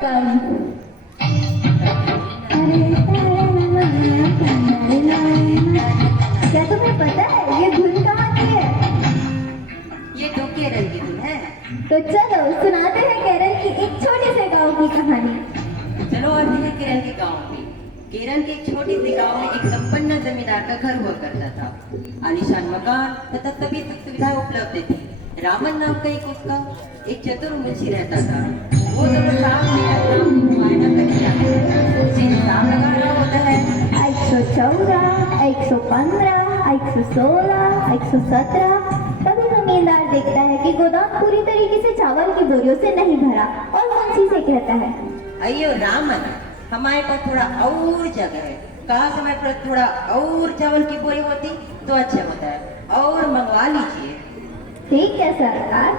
क्या तुम्हें पता है ये धुन कहाँ की है? ये तो केरल की धुन है। तो चलो सुनाते हैं केरल की एक छोटे से गांव की कहानी। चलो आते हैं केरल के गांव में। केरल के एक छोटे से गांव में एक संपन्न जमींदार का घर हुआ करता था। आलीशान मकान तथा सभी सुख सुविधाएं उपलब्ध थी। रामन नाम का एक चतुर मुंशी रहता था। वो दोनों साथ मिलकर काम की मुआयना करके आते हैं। उसे हिसाब लगा रहा होता है 114, 115, 116, 117। तभी जमींदार देखता है कि गोदाम पूरी तरीके से चावल की बोरियों से नहीं भरा और मुंशी से कहता है, अयो रामन, हमारे पास थोड़ा और जगह है। काश हमारे पास थोड़ा और चावल की बोरी होती तो अच्छा होता है, और मंगवा लीजिए। ठीक है सरकार।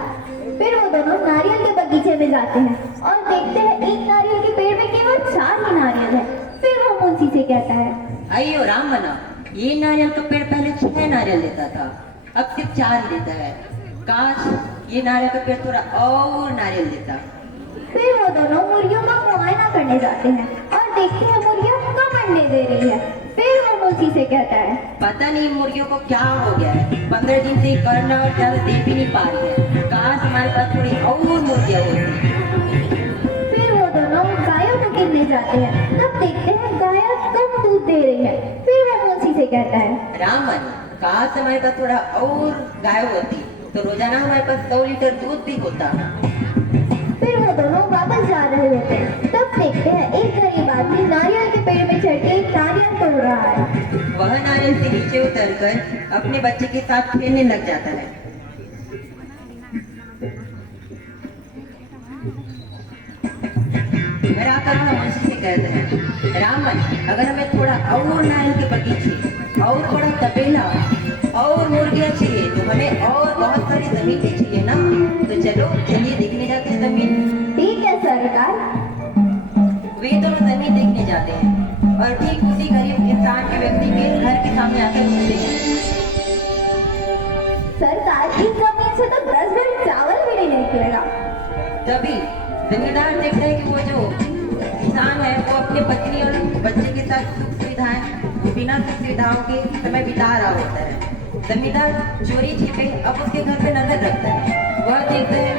फिर वो दोनों नारियल के बगीचे में जाते हैं और देखते हैं एक नारियल के पेड़ में केवल 4 ही नारियल है। फिर वो मुंशी से कहता है, अयो रामन, ये नारियल का पेड़ पहले 6 नारियल देता था, अब सिर्फ 4 देता है। काश ये नारियल का पेड़ थोड़ा और नारियल देता। फिर वो दोनों मुर्गियों का मुआयना करने जाते हैं और देखते हैं मुर्गियां कम अंडे दे रही है। फिर वो मुंशी से कहता है, पता नहीं मुर्गियों को क्या हो गया है, 15 दिन से करना और ज्यादा दे भी नहीं पा रही है। काश हमारे पास थोड़ी और मुर्गियां होती। फिर वो दोनों गायों को गिनने जाते हैं। तब देखते हैं गायें कम दूध दे रही है। फिर वो मुंशी से कहता है, रामन, काश हमारे पास थोड़ा और गाय होती तो रोजाना हमारे पास 100 लीटर दूध भी होता। फिर वो दोनों वापस जा रहे होते हैं। तब देखते हैं एक गरीब आदमी नारियल के पेड़ में चढ़ के एक नारियल तोड़ रहा है। वह नारियल से नीचे उतरकर अपने बच्चे के साथ खेलने लग जाता है। फिर आकर वह मुंशी से कहता है, रामन, अगर हमें थोड़ा और नारियल के बगीचे और बड़ा तबेला और मुर्गियां चाहिए तो हमें और बहुत सारी जमीनें चाहिए ना। तो चलो चलिए देखने जाते हैं जमीन। ठीक है सरकार। वे दोनों जमीन देखने जाते हैं और ठीक उसी गरीब इंसान के व्यक्ति के घर के सामने आकर रुकते हैं। सरकार, इस जमीन से तो 10 भर चावल भी नहीं निकलेगा। तभी जमींदार देखता है कि वो जो किसान है वो अपने पत्नी और बच्चे के साथ सुख सुविधाएं बिना सुख सुविधाओं के समय बिता रहा होता है। जमींदार चोरी छिपे अब उसके घर पे नजर रखता है। वह देखता है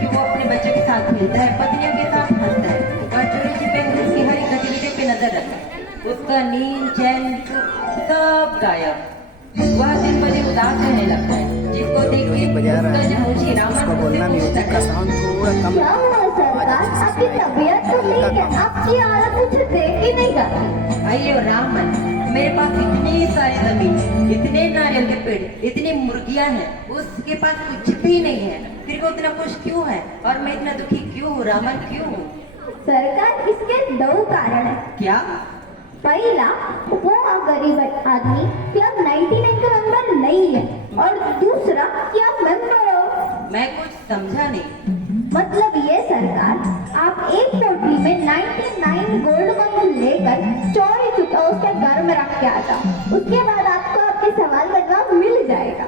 कि वो अपने बच्चों के साथ खेलता है, पत्नियों के साथ हंसता है। वह चोरी छिपे उसकी हर एक गतिविधियों पे नजर रखता है। उसका नींद चैन सब गायब। वह दिन ब दिन उदास रहने लगता है, जिसको देख के उसका जो मुंशी रामन बोलना म्यूजिक का साउंड थोड़ा कम। क्या हुआ सरकार? आपकी तबीयत तो ठीक है, आपकी हालत मुझे देख ही नहीं जाती। अयो रामन, मेरे पास इतनी सारी जमीन, इतने नारियल के पेड़, इतनी मुर्गियां हैं, उसके पास कुछ भी नहीं है। फिर वो इतना खुश क्यों है और मैं इतना दुखी क्यों हूँ? रामन क्यों हूँ? सरकार, इसके 2 कारण है। क्या? पहला, वो गरीब आदमी कि आप 99 का नंबर नहीं है, और दूसरा कि आप मेंबर हो। मैं कुछ समझा नहीं। मतलब ये सरकार, आप एक पोटली में 99 गोल्ड कॉइन लेकर चोरी चुका उसके घर में रख के आता। उसके बाद आपको आपके सवाल का जवाब मिल जाएगा।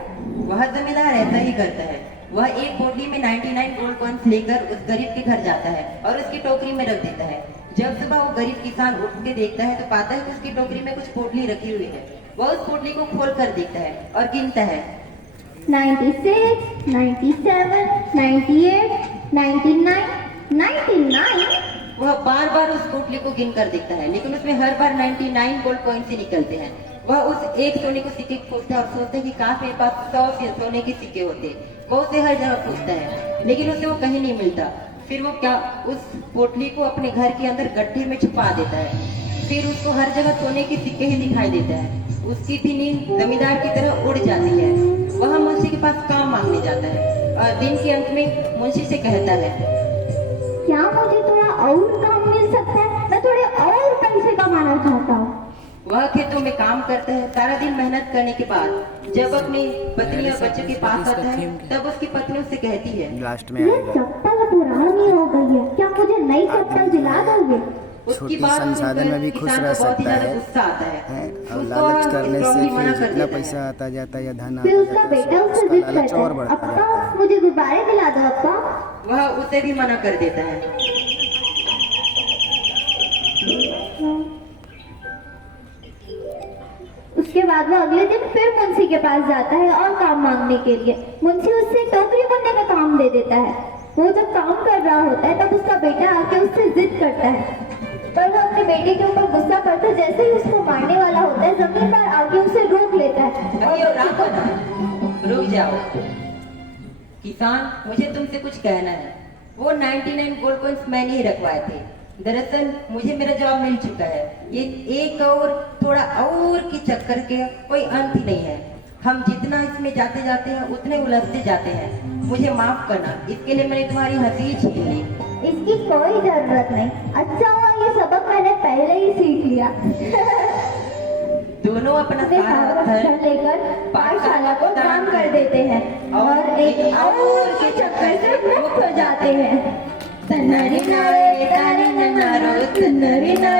वह जमींदार ऐसा ही करता है। वह एक पोटली में 99 गोल्ड कॉइन्स लेकर उस गरीब के घर जाता है और उसकी टोकरी में रख देता है। जब सुबह वो गरीब किसान उठ के देखता है तो पाता है कि उसकी टोकरी में कुछ पोटली रखी हुई है। वह उस पोटली को खोल कर देखता है और गिनता है 96, 97, 98, 99, 99। वह बार बार उस पोटली को गिन कर देखता है, लेकिन उसमें हर बार 99 गोल्ड कॉइन से निकलते हैं। वह उस एक सोने को सिक्के को खोजता है और सोचता है कि काश मेरे पास 100 सोने के सिक्के होते। वो उसे हर जगह पूछता है, लेकिन उसे वो कहीं नहीं मिलता। फिर वो उस पोटली को अपने घर के अंदर गड्ढे में छुपा देता है। फिर उसको हर जगह सोने के सिक्के ही दिखाई देता है। उसकी भी नींद जमींदार की तरह उड़ जाती है। वह मुंशी के पास काम मांगने जाता है और दिन के अंत में मुंशी से कहता है, क्या मुझे थोड़ा और काम मिल सकता है? मैं थोड़े और पैसे कमाना चाहता हूँ। वह खेतों में काम करता है। सारा दिन मेहनत करने के बाद जब अपनी पत्नी और बच्चों के पास आता है तब उसकी पत्नी उससे कहती है, लास्ट में ये चप्पल पुरानी हो गई है, क्या मुझे नई चप्पल दिला दोगे? उसकी छोटी बात संसाधन में भी खुश किसान रह को बहुत ही सकता ज्यादा है, गुस्सा आता है। और उसको लालच करने से डॉक्टरी मना फिर कर जितना देता है। पैसा आता जाता है या धन फिर आता उसका जाता बेटा है उससे उसका जिद लालच करता और है, बढ़ता अप्पा जाता है। मुझे गुब्बारे दिला दो अप्पा। वह उसे भी मना कर देता है। उसके बाद वो अगले दिन फिर मुंशी के पास जाता है और काम मांगने के लिए। मुंशी उससे टोकरी बुनने का काम दे देता है। वो जब काम कर रहा होता है तब उसका बेटा आके उससे जिद करता है, पर वो अपने बेटे के ऊपर गुस्सा करता है। जैसे ही उसको मारने वाला होता है, जमींदार आके उसे रोक लेता है अरे और राम बना, रुक जाओ किसान, मुझे तुमसे कुछ कहना है। वो 99 गोल्ड कॉइन्स मैंने ही रखवाए थे। दरअसल मुझे मेरा जवाब मिल चुका है। ये एक और थोड़ा और की चक्कर के कोई अंत ही नहीं है। हम जितना इसमें जाते जाते हैं उतने उलझते जाते हैं। मुझे माफ करना, इसके लिए मैंने तुम्हारी हंसी छीन ली। इसकी कोई जरूरत नहीं। अच्छा हुआ ये सबक मैंने पहले ही सीख लिया। दोनों अपना अपने सारा घर धन लेकर पाठशाला को दान कर देते हैं और एक और के चक्कर से मुक्त हो जाते हैं। तन्नरी नारे तारी नन्नारो, तन्नरी नारे